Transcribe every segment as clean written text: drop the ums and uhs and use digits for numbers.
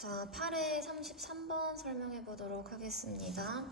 자, 8회 33번 설명해 보도록 하겠습니다.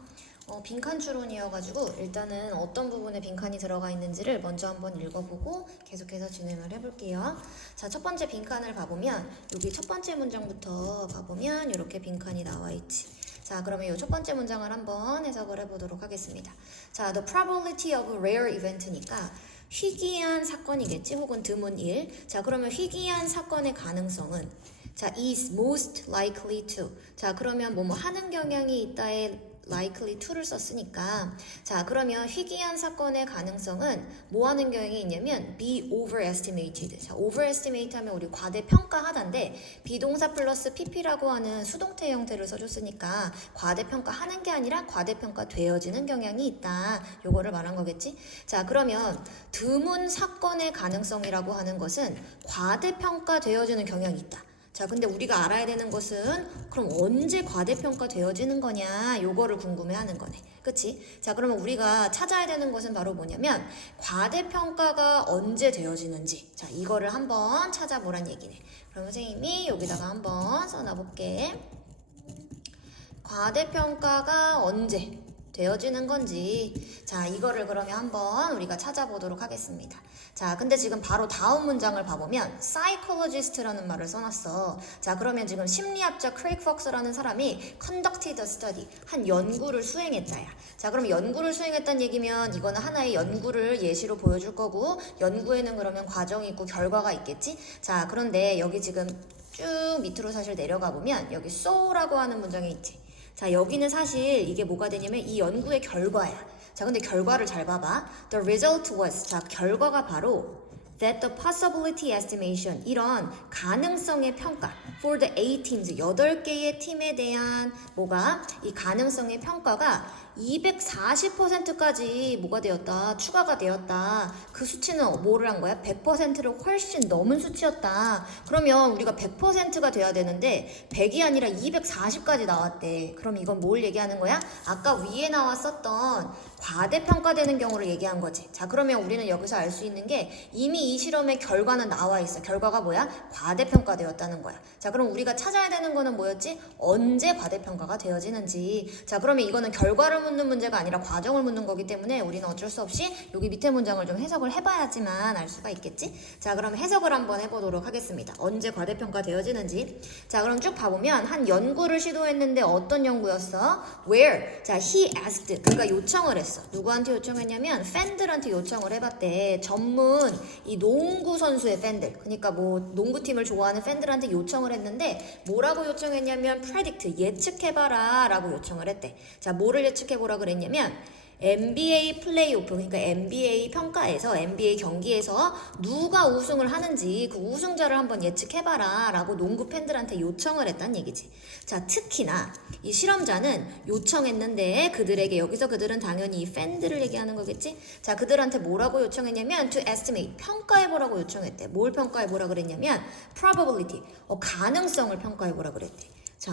빈칸 추론이어가지고 일단은 어떤 부분에 빈칸이 들어가 있는지를 먼저 한번 읽어보고 계속해서 진행을 해볼게요. 자, 첫 번째 빈칸을 봐보면 여기 첫 번째 문장부터 봐보면 이렇게 빈칸이 나와 있지. 자, 그러면 이 첫 번째 문장을 한번 해석을 해보도록 하겠습니다. 자, the probability of a rare event니까 희귀한 사건이겠지, 혹은 드문 일. 자, 그러면 희귀한 사건의 가능성은 자, is most likely to. 자, 그러면 뭐뭐 하는 경향이 있다에 likely to를 썼으니까 자, 그러면 희귀한 사건의 가능성은 뭐 하는 경향이 있냐면 be overestimated. 자, overestimate 하면 우리 과대평가하다인데 비동사 플러스 pp라고 하는 수동태 형태를 써줬으니까 과대평가하는 게 아니라 과대평가되어지는 경향이 있다. 요거를 말한 거겠지? 자, 그러면 드문 사건의 가능성이라고 하는 것은 과대평가되어지는 경향이 있다. 자, 근데 우리가 알아야 되는 것은 그럼 언제 과대평가 되어지는 거냐, 요거를 궁금해하는 거네. 그치? 자, 그러면 우리가 찾아야 되는 것은 바로 뭐냐면 과대평가가 언제 되어지는지, 자, 이거를 한번 찾아보란 얘기네. 그럼 선생님이 여기다가 한번 써놔볼게. 과대평가가 언제 되어지는 건지, 자, 이거를 그러면 한번 우리가 찾아보도록 하겠습니다. 자, 근데 지금 바로 다음 문장을 봐보면 psychologist라는 말을 써놨어. 자, 그러면 지금 심리학자 크레이크 폭스라는 사람이 conducted a study, 한 연구를 수행했다야. 자, 그럼 연구를 수행했다는 얘기면 이거는 하나의 연구를 예시로 보여줄 거고, 연구에는 그러면 과정이 있고 결과가 있겠지? 자, 그런데 여기 지금 쭉 밑으로 사실 내려가 보면 여기 so라고 하는 문장이 있지. 자, 여기는 사실 이게 뭐가 되냐면 이 연구의 결과야. 자, 근데 결과를 잘 봐봐. The result was. 자, 결과가 바로 that the possibility estimation, 이런 가능성의 평가 for the 8 teams, 8개의 팀에 대한 뭐가 이 가능성의 평가가 240%까지 뭐가 되었다, 추가가 되었다. 그 수치는 뭐를 한 거야? 100%를 훨씬 넘은 수치였다. 그러면 우리가 100%가 돼야 되는데 100이 아니라 240까지 나왔대. 그럼 이건 뭘 얘기하는 거야? 아까 위에 나왔었던 과대평가되는 경우를 얘기한 거지. 자, 그러면 우리는 여기서 알 수 있는 게 이미 이 실험의 결과는 나와 있어. 결과가 뭐야? 과대평가되었다는 거야. 자, 그럼 우리가 찾아야 되는 거는 뭐였지? 언제 과대평가가 되어지는지. 자, 그러면 이거는 결과를 묻는 문제가 아니라 과정을 묻는 거기 때문에 우리는 어쩔 수 없이 여기 밑에 문장을 좀 해석을 해봐야지만 알 수가 있겠지? 자, 그럼 해석을 한번 해보도록 하겠습니다. 언제 과대평가 되어지는지. 자, 그럼 쭉 봐보면 한 연구를 시도했는데 어떤 연구였어? Where? 자, he asked. 그러니까 요청을 했어. 누구한테 요청했냐면 팬들한테 요청을 해봤대. 전문 이 농구 선수의 팬들, 그러니까 뭐 농구팀을 좋아하는 팬들한테 요청을 했는데 뭐라고 요청했냐면 predict, 예측해봐라 라고 요청을 했대. 자, 뭐를 예측해보라 그랬냐면 NBA 플레이오프, 그러니까 NBA 평가에서, NBA 경기에서 누가 우승을 하는지 그 우승자를 한번 예측해봐라 라고 농구 팬들한테 요청을 했단 얘기지. 자, 특히나 이 실험자는 요청했는데 그들에게, 여기서 그들은 당연히 이 팬들을 얘기하는 거겠지? 자, 그들한테 뭐라고 요청했냐면 to estimate, 평가해보라고 요청했대. 뭘 평가해보라 그랬냐면 probability, 가능성을 평가해보라 그랬대. 자,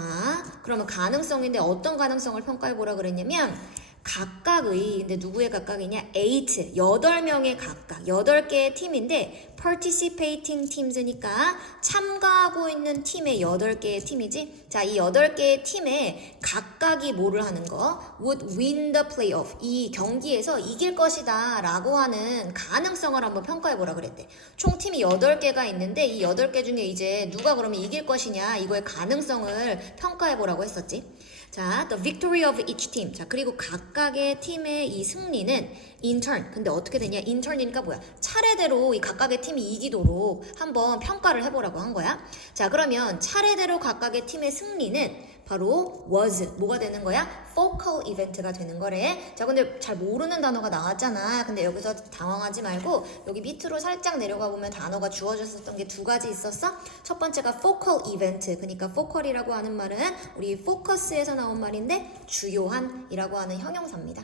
그러면 가능성인데 어떤 가능성을 평가해보라 그랬냐면 각각의, 근데 누구의 각각이냐? 8명의 각각, 8개의 팀인데 participating teams니까 참가하고 있는 팀의 8개의 팀이지. 자, 이 8개의 팀에 각각이 뭐를 하는 거? would win the playoff, 이 경기에서 이길 것이다 라고 하는 가능성을 한번 평가해보라 그랬대. 총 팀이 8개가 있는데 이 8개 중에 이제 누가 그러면 이길 것이냐, 이거의 가능성을 평가해보라고 했었지. 자, the victory of each team. 자, 그리고 각각의 팀의 이 승리는 in turn. 근데 어떻게 되냐? in turn이니까 뭐야? 차례대로 이 각각의 팀이 이기도록 한번 평가를 해보라고 한 거야. 자, 그러면 차례대로 각각의 팀의 승리는 바로 was, 뭐가 되는 거야? focal event가 되는 거래. 자, 근데 잘 모르는 단어가 나왔잖아. 근데 여기서 당황하지 말고 여기 밑으로 살짝 내려가 보면 단어가 주어졌었던 게 두 가지 있었어. 첫 번째가 focal event, 그러니까 focal이라고 하는 말은 우리 focus에서 나온 말인데 주요한이라고 하는 형용사입니다.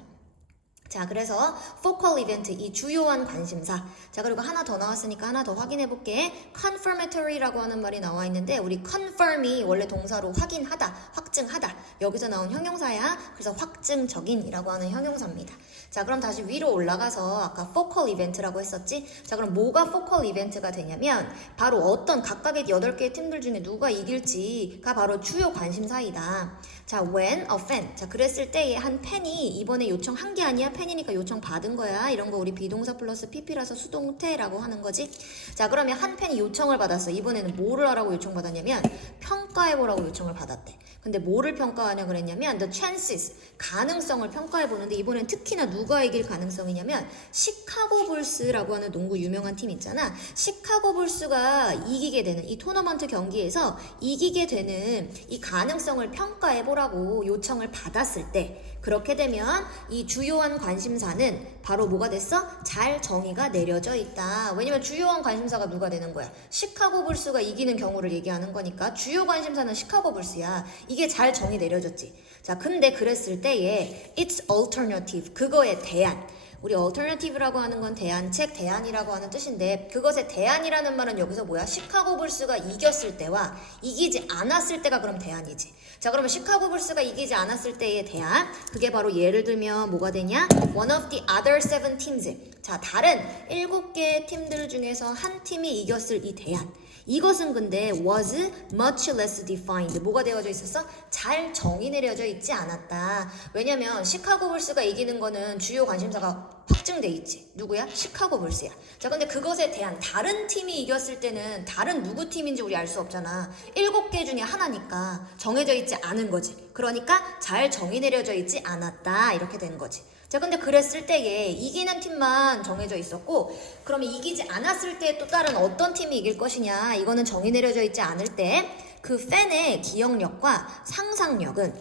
자, 그래서 focal event, 이 주요한 관심사. 자, 그리고 하나 더 나왔으니까 하나 더 확인해 볼게. confirmatory라고 하는 말이 나와 있는데 우리 confirm이 원래 동사로 확인하다, 확증하다. 여기서 나온 형용사야. 그래서 확증적인이라고 하는 형용사입니다. 자, 그럼 다시 위로 올라가서 아까 focal event라고 했었지? 자, 그럼 뭐가 focal event가 되냐면 바로 어떤 각각의 8개의 팀들 중에 누가 이길지가 바로 주요 관심사이다. 자, when a fan. 자, 그랬을 때에 한 팬이 이번에 요청한 게 아니야. 팬이니까 요청 받은 거야. 이런 거 우리 비동사 플러스 pp라서 수동태라고 하는 거지. 자, 그러면 한 팬이 요청을 받았어. 이번에는 뭐를 하라고 요청받았냐면 평가해보라고 요청을 받았대. 근데 뭐를 평가하냐 그랬냐면 the chances, 가능성을 평가해보는데 이번엔 특히나 누가 이길 가능성이냐면 시카고 불스라고 하는 농구 유명한 팀 있잖아. 시카고 불스가 이기게 되는 이 토너먼트 경기에서 이기게 되는 이 가능성을 평가해보라고 요청을 받았을 때 그렇게 되면 이 주요한 관심사는 바로 뭐가 됐어? 잘 정의가 내려져 있다. 왜냐면 주요한 관심사가 누가 되는 거야? 시카고 불스가 이기는 경우를 얘기하는 거니까 주요 관심사는 시카고 불스야. 이게 잘 정의 내려졌지. 자, 근데 그랬을 때에 it's alternative, 그거에 대한, 우리 alternative라고 하는 건 대안책, 대안이라고 하는 뜻인데 그것의 대안이라는 말은 여기서 뭐야? 시카고 불스가 이겼을 때와 이기지 않았을 때가 그럼 대안이지. 자, 그러면 시카고 불스가 이기지 않았을 때의 대안, 그게 바로 예를 들면 뭐가 되냐? One of the other 7 teams. 자, 다른 7개의 팀들 중에서 한 팀이 이겼을 이 대안. 이것은 근데 was much less defined. 뭐가 되어져 있었어? 잘 정의 내려져 있지 않았다. 왜냐면 시카고 불스가 이기는 거는 주요 관심사가 확증돼 있지. 누구야? 시카고 불스야. 자, 근데 그것에 대한 다른 팀이 이겼을 때는 다른 누구 팀인지 우리 알 수 없잖아. 7개 중에 하나니까 정해져 있지 않은 거지. 그러니까 잘 정의 내려져 있지 않았다. 이렇게 된 거지. 자, 근데 그랬을 때에 이기는 팀만 정해져 있었고 그러면 이기지 않았을 때 또 다른 어떤 팀이 이길 것이냐, 이거는 정의 내려져 있지 않을 때 그 팬의 기억력과 상상력은,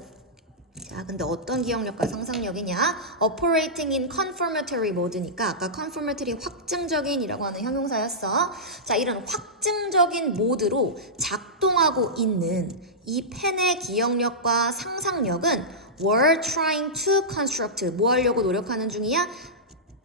자, 근데 어떤 기억력과 상상력이냐? Operating in confirmatory mode니까 아까 confirmatory 확증적인이라고 하는 형용사였어. 자, 이런 확증적인 모드로 작동하고 있는 이 팬의 기억력과 상상력은 were trying to construct, 뭐 하려고 노력하는 중이야?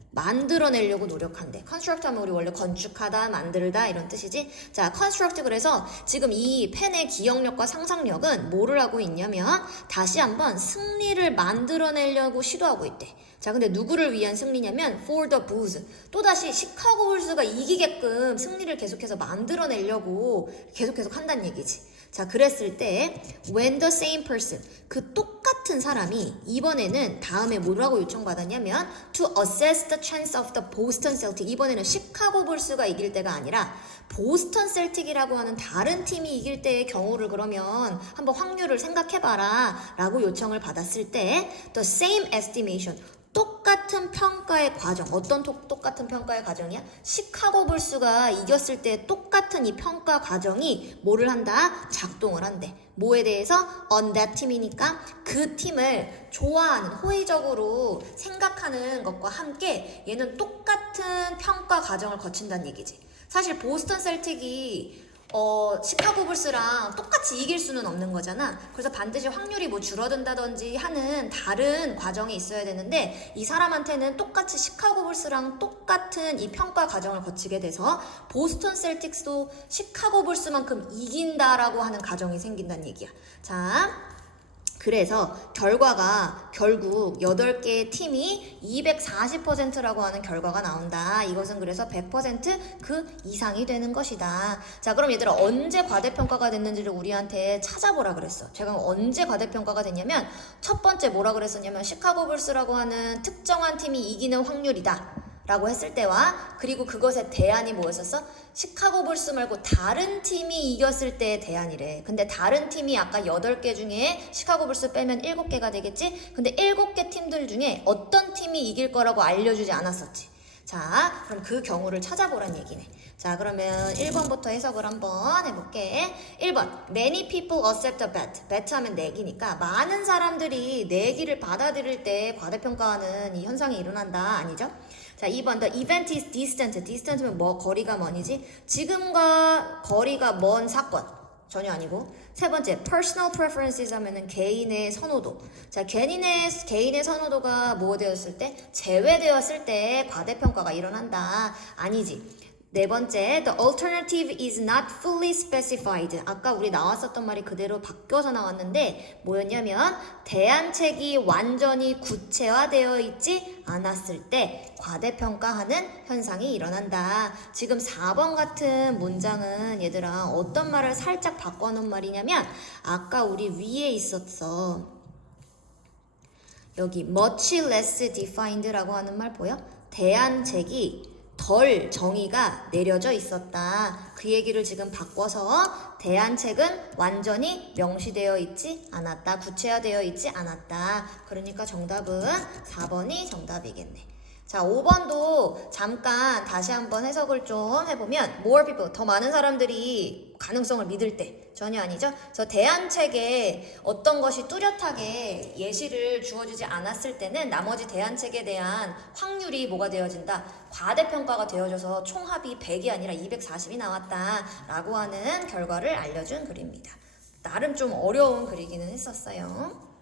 만들어내려고 노력한대. construct 하면 우리 원래 건축하다, 만들다 이런 뜻이지. 자, construct, 그래서 지금 이 팬의 기억력과 상상력은 뭐를 하고 있냐면 다시 한번 승리를 만들어내려고 시도하고 있대. 자, 근데 누구를 위한 승리냐면 for the Bulls. 또다시 시카고 불스가 이기게끔 승리를 계속해서 만들어내려고 계속 한다는 얘기지. 자, 그랬을 때 when the same person, 그 똑같은 사람이 이번에는 다음에 뭐라고 요청받았냐면 to assess the chance of the Boston Celtics. 이번에는 시카고 불스가 이길 때가 아니라 보스턴 셀틱이라고 하는 다른 팀이 이길 때의 경우를 그러면 한번 확률을 생각해봐라 라고 요청을 받았을 때 the same estimation, 똑같은 평가의 과정. 어떤 똑같은 평가의 과정이야? 시카고 불스가 이겼을 때 똑같은 이 평가 과정이 뭐를 한다? 작동을 한대. 뭐에 대해서? on that 팀이니까 그 팀을 좋아하는, 호의적으로 생각하는 것과 함께 얘는 똑같은 평가 과정을 거친다는 얘기지. 사실 보스턴 셀틱이 시카고 불스랑 똑같이 이길 수는 없는 거잖아. 그래서 반드시 확률이 뭐 줄어든다든지 하는 다른 과정이 있어야 되는데 이 사람한테는 똑같이 시카고 불스랑 똑같은 이 평가 과정을 거치게 돼서 보스턴 셀틱스도 시카고 불스만큼 이긴다라고 하는 과정이 생긴다는 얘기야. 자, 그래서 결과가 결국 8개의 팀이 240%라고 하는 결과가 나온다. 이것은 그래서 100% 이상이 되는 것이다. 자, 그럼 얘들아 언제 과대평가가 됐는지를 우리한테 찾아보라 그랬어. 제가 언제 과대평가가 됐냐면 첫 번째 뭐라 그랬었냐면 시카고 불스라고 하는 특정한 팀이 이기는 확률이다 라고 했을 때와 그리고 그것의 대안이 뭐였었어? 시카고 불스 말고 다른 팀이 이겼을 때의 대안이래. 근데 다른 팀이 아까 8개 중에 시카고 불스 빼면 7개가 되겠지? 근데 7개 팀들 중에 어떤 팀이 이길 거라고 알려주지 않았었지. 자, 그럼 그 경우를 찾아보란 얘기네. 자, 그러면 1번부터 해석을 한번 해볼게. 1번, many people accept a bet. bet 하면 내기니까 많은 사람들이 내기를 받아들일 때 과대평가하는 이 현상이 일어난다. 아니죠? 자, 2번, the event is distant. distant면 뭐? 거리가 먼이지? 지금과 거리가 먼 사건. 전혀 아니고. 세 번째, personal preferences 하면은 개인의 선호도. 자, 개인의 선호도가 뭐 되었을 때? 제외되었을 때 과대평가가 일어난다. 아니지. 네 번째, the alternative is not fully specified. 아까 우리 나왔었던 말이 그대로 바뀌어서 나왔는데 뭐였냐면 대안책이 완전히 구체화되어 있지 않았을 때 과대평가하는 현상이 일어난다. 지금 4번 같은 문장은 얘들아 어떤 말을 살짝 바꿔놓은 말이냐면 아까 우리 위에 있었어. 여기 much less defined라고 하는 말 보여? 대안책이 덜 정의가 내려져 있었다. 그 얘기를 지금 바꿔서 대안책은 완전히 명시되어 있지 않았다. 구체화되어 있지 않았다. 그러니까 정답은 4번이 정답이겠네. 자, 5번도 잠깐 다시 한번 해석을 좀 해보면 more people, 더 많은 사람들이 가능성을 믿을 때 전혀 아니죠. 그래서 대안책에 어떤 것이 뚜렷하게 예시를 주어주지 않았을 때는 나머지 대안책에 대한 확률이 뭐가 되어진다? 과대평가가 되어져서 총합이 100이 아니라 240이 나왔다라고 하는 결과를 알려준 글입니다. 나름 좀 어려운 글이기는 했었어요.